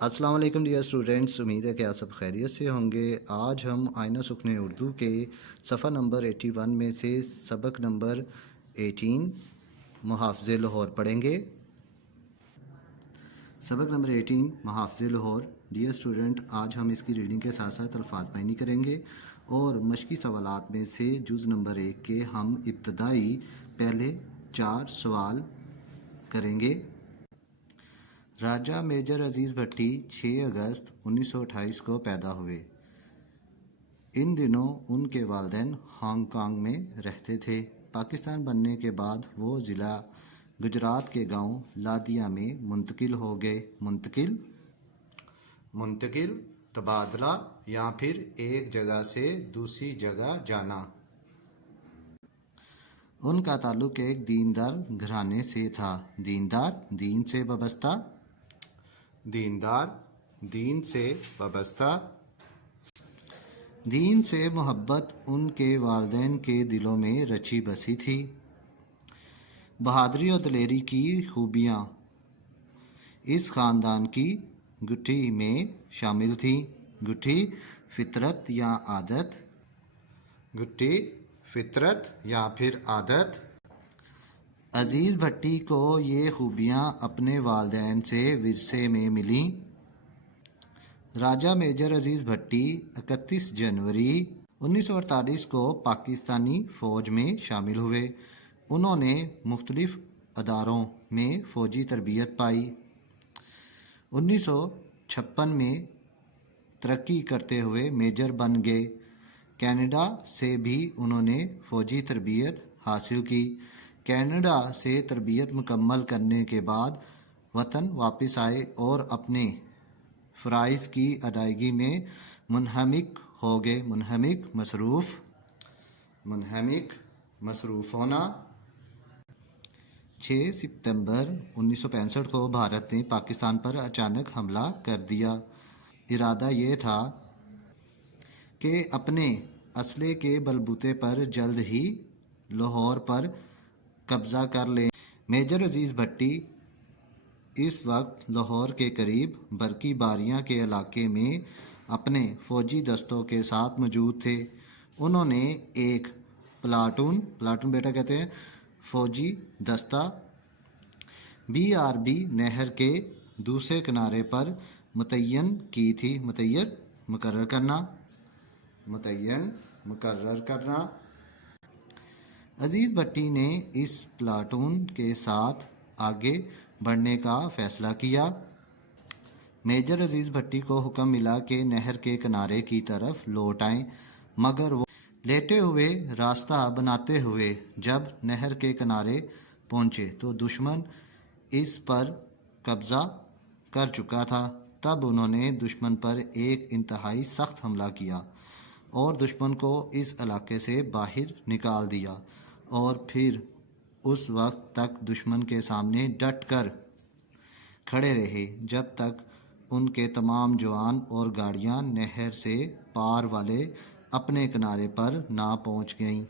अस्सलाम वालेकुम dear students, उम्मीद है कि आप सब खैरियत से होंगे। आज हम आईना सुखने उर्दू के सफ़ा नंबर 81 में से सबक नंबर 18 मुहाफ़िज़े लाहौर पढ़ेंगे। सबक नंबर 18 मुहाफ़िज़े लाहौर। डियर स्टूडेंट, आज हम इसकी रीडिंग के साथ साथ अल्फाज मायनी करेंगे और मशक़ी सवालात में से जुज़ नंबर 1 के हम इब्तदाई पहले 4 सवाल करेंगे। राजा मेजर अजीज़ भट्टी 6 अगस्त 1928 को पैदा हुए। इन दिनों उनके वालिदैन हांगकांग में रहते थे। पाकिस्तान बनने के बाद वो ज़िला गुजरात के गांव लादिया में मुंतकिल हो गए। मुंतकिल तबादला या फिर एक जगह से दूसरी जगह जाना। उनका ताल्लुक़ एक दीनदार घराने से था। दीनदार, दीन से वाबस्ता। दीनदार, दीन से वाबस्ता। दीन से मोहब्बत उनके वालिदैन के दिलों में रची बसी थी। बहादुरी और दलेरी की खूबियाँ इस ख़ानदान की गुठी में शामिल थी। गुठी, फितरत या आदत। गुठी, फितरत या फिर आदत। अजीज़ भट्टी को ये खूबियाँ अपने वालिदैन से विरसे में मिलीं। राजा मेजर अजीज़ भट्टी 31 जनवरी 1948 को पाकिस्तानी फ़ौज में शामिल हुए। उन्होंने मुख्तलिफ़ अदारों में फ़ौजी तरबियत पाई। 1956 में तरक्की करते हुए मेजर बन गए। कनाडा से भी उन्होंने फ़ौजी तरबियत हासिल की। कनाडा से तरबियत मुकम्मल करने के बाद वतन वापस आए और अपने फ़राइज़ की अदायगी में मुनहमिक हो गए। मुनहमिक मसरूफ़ होना। 6 सितंबर 1965 को भारत ने पाकिस्तान पर अचानक हमला कर दिया। इरादा ये था कि अपने असले के बलबूते पर जल्द ही लाहौर पर कब्ज़ा कर लें। मेजर अजीज़ भट्टी इस वक्त लाहौर के करीब बरकी बारियाँ के इलाके में अपने फ़ौजी दस्तों के साथ मौजूद थे। उन्होंने एक प्लाटून बेटा कहते हैं फ़ौजी दस्ता BRB नहर के दूसरे किनारे पर मुतय्यन की थी। मुकर्रर करना। अजीज़ भट्टी ने इस प्लाटून के साथ आगे बढ़ने का फ़ैसला किया। मेजर अजीज़ भट्टी को हुक्म मिला कि नहर के किनारे की तरफ लौट आएं, मगर वो लेटे हुए रास्ता बनाते हुए जब नहर के किनारे पहुंचे तो दुश्मन इस पर कब्ज़ा कर चुका था। तब उन्होंने दुश्मन पर एक इंतहाई सख्त हमला किया और दुश्मन को इस इलाके से बाहर निकाल दिया और फिर उस वक्त तक दुश्मन के सामने डट कर खड़े रहे जब तक उनके तमाम जवान और गाड़ियां नहर से पार वाले अपने किनारे पर ना पहुंच गईं।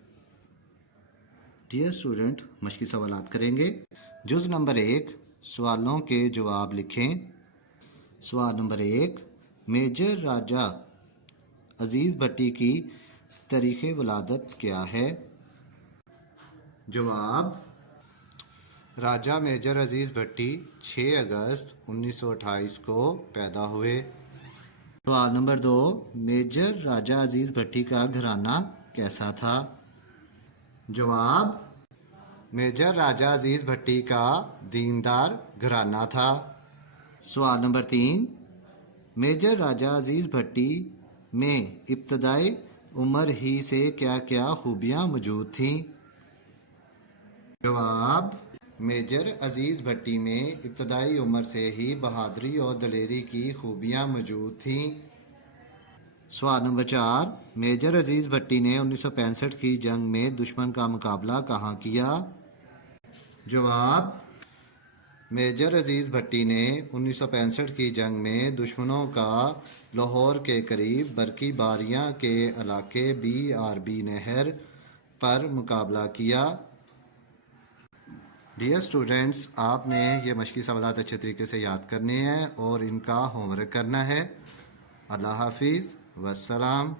डियर स्टूडेंट, मशक़ी सवालात करेंगे। जुज़ नंबर 1, सवालों के जवाब लिखें। सवाल नंबर 1, मेजर राजा अजीज़ भट्टी की तारीख़ वलादत क्या है? जवाब, राजा मेजर अजीज़ भट्टी 6 अगस्त 1928 को पैदा हुए। सवाल नंबर 2, मेजर राजा अजीज़ भट्टी का घराना कैसा था? जवाब, मेजर राजा अजीज़ भट्टी का दीनदार घराना था। सवाल नंबर 3, मेजर राजा अजीज़ भट्टी में इब्तदाई उम्र ही से क्या क्या खूबियाँ मौजूद थीं? जवाब, मेजर अजीज़ भट्टी में इब्तदाई उम्र से ही बहादुरी और दलेरी की खूबियाँ मौजूद थीं। सवाल नंबर 4, मेजर अजीज़ भट्टी ने 1965 की जंग में दुश्मन का मुकाबला कहाँ किया? जवाब, मेजर अजीज़ भट्टी ने 1965 की जंग में दुश्मनों का लाहौर के करीब बरकी बारियाँ के इलाके BRB नहर पर मुकाबला किया। ڈیئر اسٹوڈینٹس، آپ نے یہ مشقی سوالات اچھے طریقے سے یاد کرنے ہیں اور ان کا ہوم ورک کرنا ہے۔ اللہ حافظ، والسلام